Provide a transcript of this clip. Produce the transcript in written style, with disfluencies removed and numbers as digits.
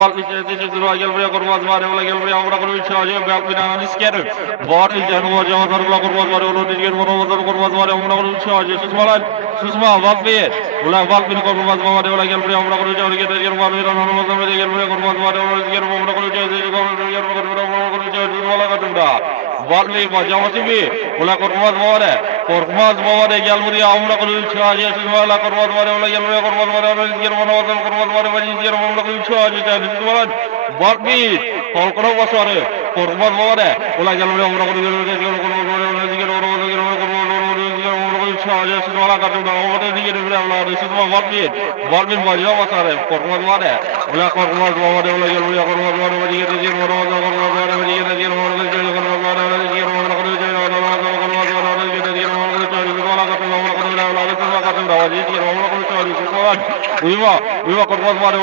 Ball is Royal Corvas Mario charge back with an scatter. What is and was on the block of was charge. Susma, what be it? Will have walked in Corvas Mario like Valve Majamati, Ula Corvas Mare, Corvas Mare, Galmuria, Umla charge, Susmala Corvas Mario, charge, Botby, Polkro was on it, Corvas Mare, Ula charges, Wala Katunda, this is what we Botby Majamasa, Corvas Mare, Ula Corvas we were Corvas Mare,